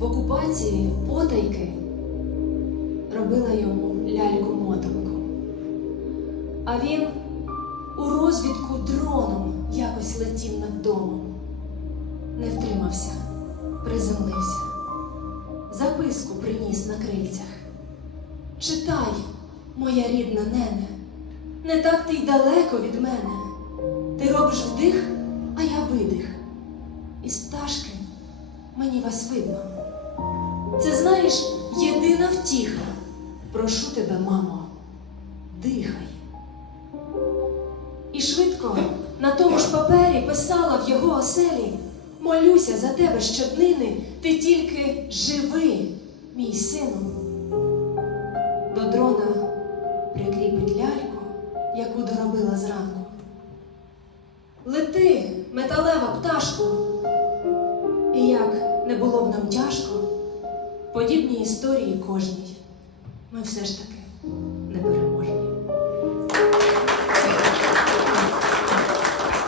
в окупації потайки робила йому ляльку-мотанку. А він у розвідку дроном якось летів над домом. Не втримався, приземлився. Записку приніс на крильцях. Читай, моя рідна нене, не так ти й далеко від мене. Ти робиш вдих, а я видих. Із пташки мені вас видно. Це знаєш єдина втіха. Прошу тебе, мамо, дихай. І швидко на тому ж папері писала в його оселі. Молюся за тебе щоднини, ти тільки живи, мій сину. До дрона прикріпить ляльку, яку доробила зранку. Лети, металева пташку. Було б нам тяжко, подібні історії кожній ми все ж таки не пережили.